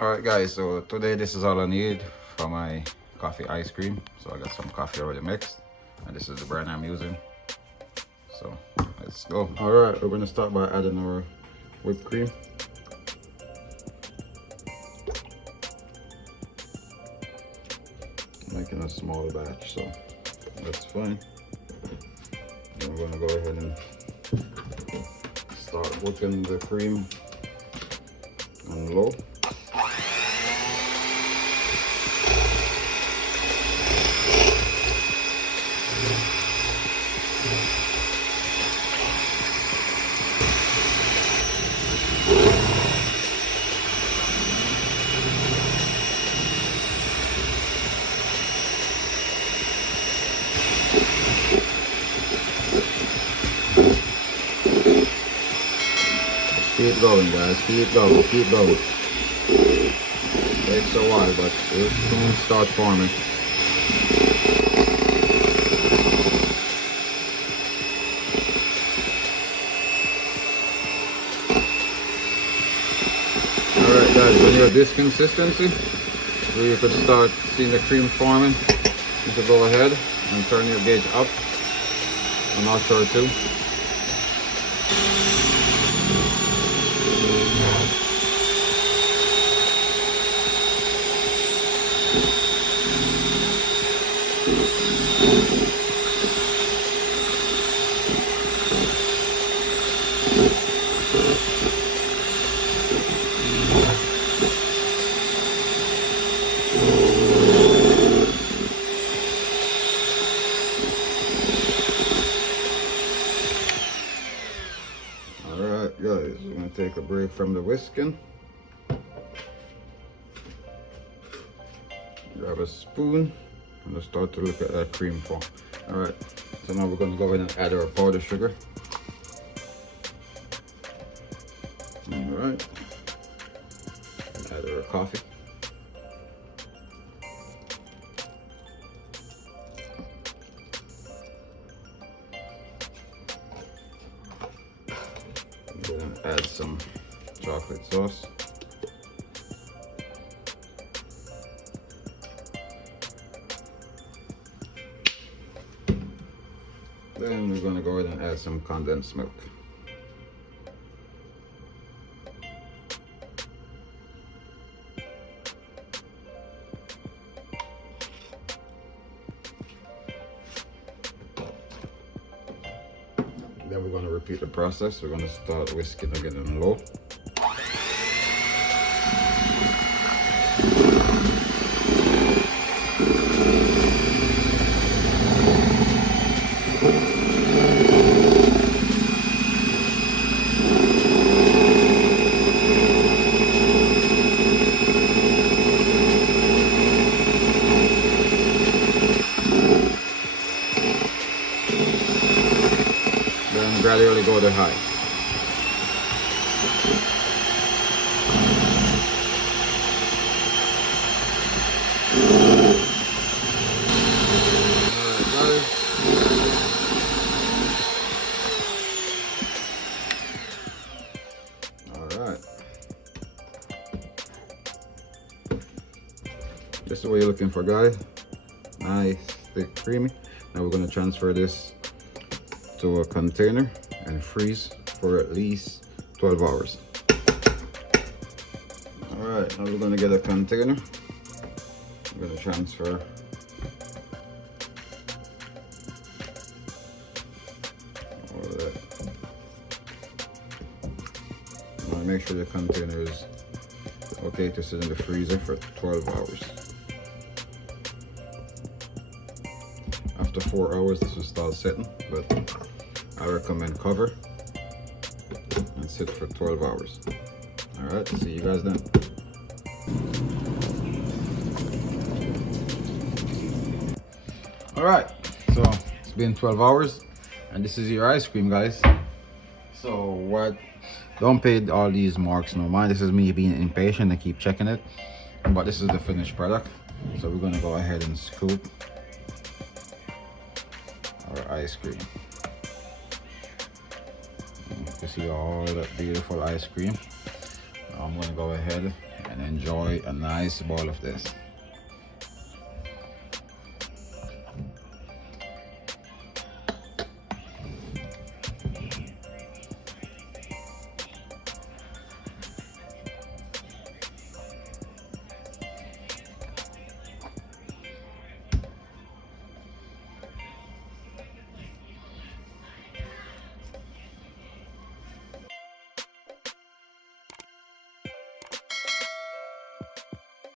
Alright guys, so today this is all I need for my coffee ice cream. So I got some coffee already mixed and this is the brand I'm using. So let's go. Alright, we're going to start by adding our whipped cream. Making a small batch, so that's fine. Then we're going to go ahead and start whipping the cream on low. Keep going, guys. Keep going. Keep going. Takes a while, but it'll soon start forming. Alright, guys, when you're this consistency, where you could start seeing the cream forming, you could go ahead and turn your gauge up a notch or two. Alright guys, we're going to take a break from the whisking. Grab a spoon and just start to look at that cream form. Alright, so now we're going to go ahead and add our powdered sugar. Alright, and add our coffee. Then add some chocolate sauce. Then we're going to go ahead and add some condensed milk. Then we're going to repeat the process. We're going to start whisking again on low. Then gradually go to high. Alright. This is what you're looking for, guys. Nice, thick, creamy. Now we're going to transfer this to a container and freeze for at least 12 hours. Alright, now we're going to get a container. I'm going to transfer all of that. I want to make sure the container is okay to sit in the freezer for 12 hours. After 4 hours, this will start setting, but I recommend cover and sit for 12 hours. Alright, see you guys then. Alright, so it's been 12 hours and this is your ice cream, guys. So what, don't pay all these marks no mind. This is me being impatient and keep checking it, but this is the finished product. So we're going to go ahead and scoop our ice cream. You can see all that beautiful ice cream. Now I'm going to go ahead and and enjoy a nice bowl of this.